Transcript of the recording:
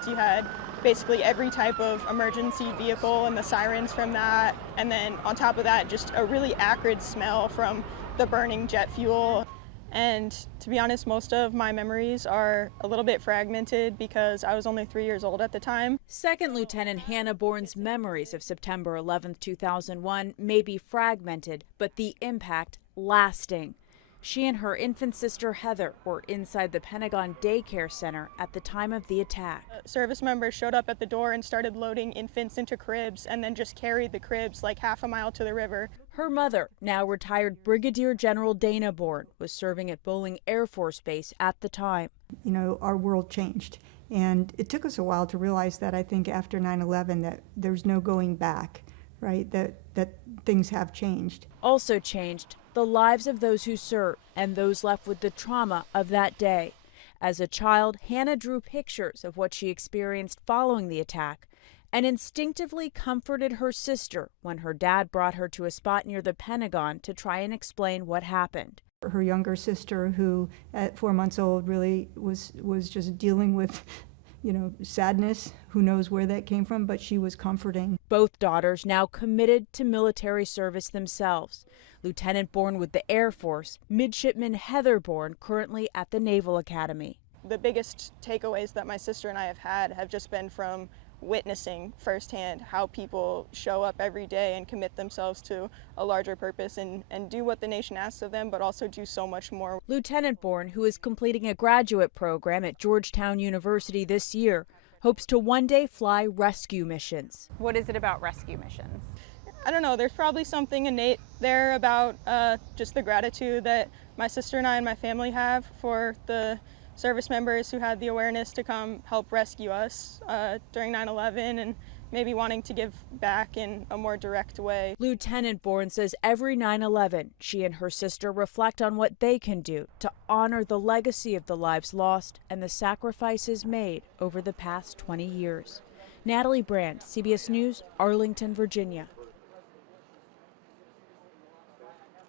impact, you had basically every type of emergency vehicle and the sirens from that. And then on top of that, just a really acrid smell from the burning jet fuel. And to be honest, most of my memories are a little bit fragmented because I was only 3 years old at the time. Second Lieutenant Hannah Bourne's memories of September 11, 2001 may be fragmented, but the impact lasting. She and her infant sister Heather were inside the Pentagon Daycare Center at the time of the attack. Service members showed up at the door and started loading infants into cribs and then just carried the cribs like half a mile to the river. Her mother, now retired Brigadier General Dana Bourne, was serving at Bolling Air Force Base at the time. You know, our world changed. And it took us a while to realize that, I think, after 9/11, that there's no going back, right? That things have changed. Also changed the lives of those who served and those left with the trauma of that day. As a child, Hannah drew pictures of what she experienced following the attack and instinctively comforted her sister when her dad brought her to a spot near the Pentagon to try and explain what happened. Her younger sister, who at 4 months old really was just dealing with, you know, sadness, who knows where that came from, but she was comforting. Both daughters now committed to military service themselves. Lieutenant Bourne with the Air Force, Midshipman Heather Bourne currently at the Naval Academy. The biggest takeaways that my sister and I have had have just been from witnessing firsthand how people show up every day and commit themselves to a larger purpose and do what the nation asks of them, but also do so much more. Lieutenant Bourne, who is completing a graduate program at Georgetown University this year, hopes to one day fly rescue missions. What is it about rescue missions? I don't know, there's probably something innate there about just the gratitude that my sister and I and my family have for the service members who had the awareness to come help rescue us during 9/11 and maybe wanting to give back in a more direct way. Lieutenant Bourne says every 9/11, she and her sister reflect on what they can do to honor the legacy of the lives lost and the sacrifices made over the past 20 years. Natalie Brand, CBS News, Arlington, Virginia.